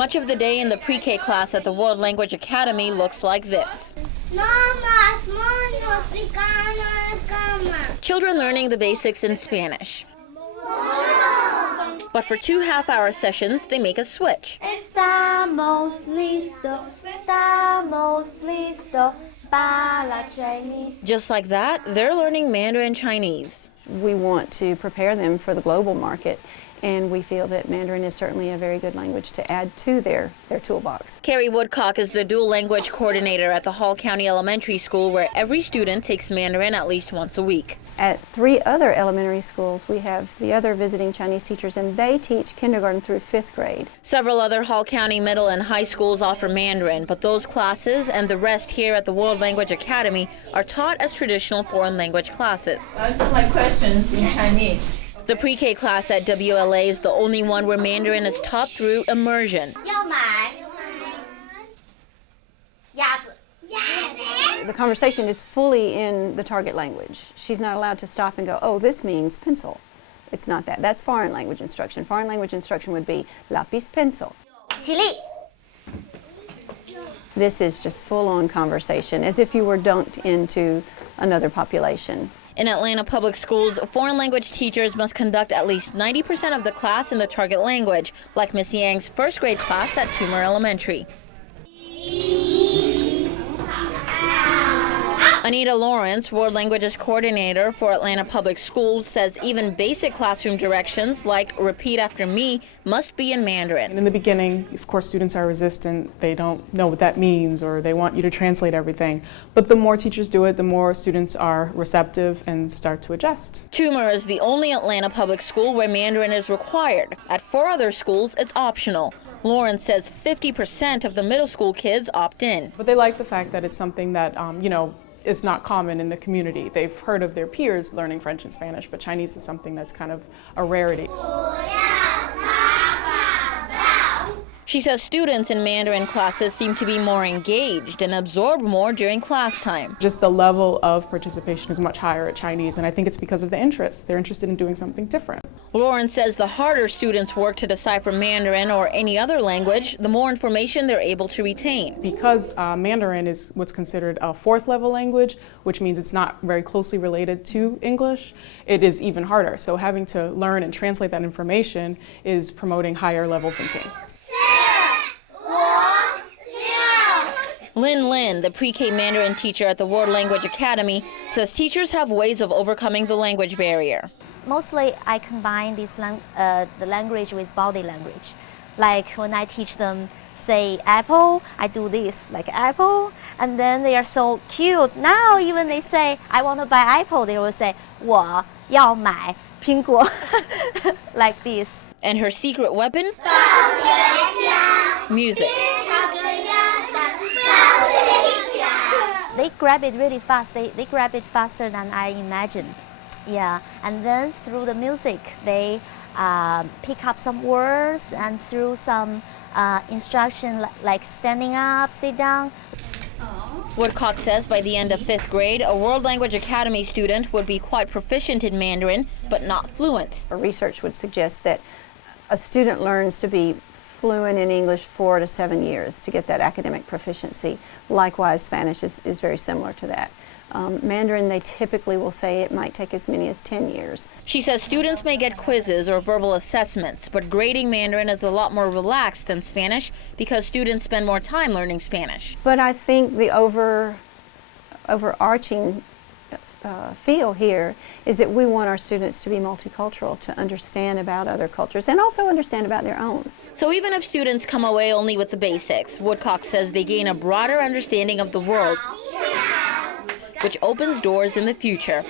Much of the day in the pre-K class at the World Language Academy looks like this. Children learning the basics in Spanish. But for 2 half-hour sessions, they make a switch. Estamos listo, estamos listo para la Chinese. Just like that, they're learning Mandarin Chinese. We want to prepare them for the global market, and we feel that Mandarin is certainly a very good language to add to their toolbox. Carrie Woodcock is the dual language coordinator at the Hall County Elementary School, where every student takes Mandarin at least once a week. At 3 other elementary schools, we have the other visiting Chinese teachers, and they teach kindergarten through 5th grade. Several other Hall County middle and high schools offer Mandarin, but those classes and the rest here at the World Language Academy are taught as traditional foreign language classes. Answer my questions in Chinese. The pre-K class at WLA is the only one where Mandarin is taught through immersion. The conversation is fully in the target language. She's not allowed to stop and go, oh, this means pencil. It's not that. That's foreign language instruction. Foreign language instruction would be lápiz pencil. This is just full-on conversation, as if you were dunked into another population. In Atlanta Public Schools, foreign language teachers must conduct at least 90% of the class in the target language, like Miss Yang's 1st grade class at Toomer Elementary. Anita Lawrence, World Languages Coordinator for Atlanta Public Schools, says even basic classroom directions like repeat after me must be in Mandarin. In the beginning, of course, students are resistant. They don't know what that means, or they want you to translate everything. But the more teachers do it, the more students are receptive and start to adjust. Toomer is the only Atlanta public school where Mandarin is required. At 4 other schools, it's optional. Lawrence says 50% of the middle school kids opt in. But they like the fact that it's something that, it's not common in the community. They've heard of their peers learning French and Spanish, but Chinese is something that's kind of a rarity. She says students in Mandarin classes seem to be more engaged and absorb more during class time. Just the level of participation is much higher at Chinese, and I think it's because of the interest. They're interested in doing something different. Lawrence says the harder students work to decipher Mandarin or any other language, the more information they're able to retain. Because Mandarin is what's considered a 4th level language, which means it's not very closely related to English, it is even harder. So having to learn and translate that information is promoting higher level thinking. Lin, the pre-K Mandarin teacher at the World Language Academy, says teachers have ways of overcoming the language barrier. Mostly I combine the language with body language. Like when I teach them say apple, I do this like apple, and then they are so cute. Now even they say I want to buy apple, they will say 我要买苹果 like this. And her secret weapon? Music. They grab it really fast. They grab it faster than I imagined. Yeah, and then through the music, they pick up some words, and through some instruction like standing up, sit down. Woodcock says by the end of 5th grade, a World Language Academy student would be quite proficient in Mandarin, but not fluent. Research would suggest that a student learns to be fluent in English 4 to 7 years to get that academic proficiency. Likewise, Spanish is very similar to that. Mandarin, they typically will say it might take as many as 10 years. She says students may get quizzes or verbal assessments, but grading Mandarin is a lot more relaxed than Spanish because students spend more time learning Spanish. But I think the overarching feel here is that we want our students to be multicultural, to understand about other cultures and also understand about their own. So even if students come away only with the basics, Woodcock says they gain a broader understanding of the world, which opens doors in the future.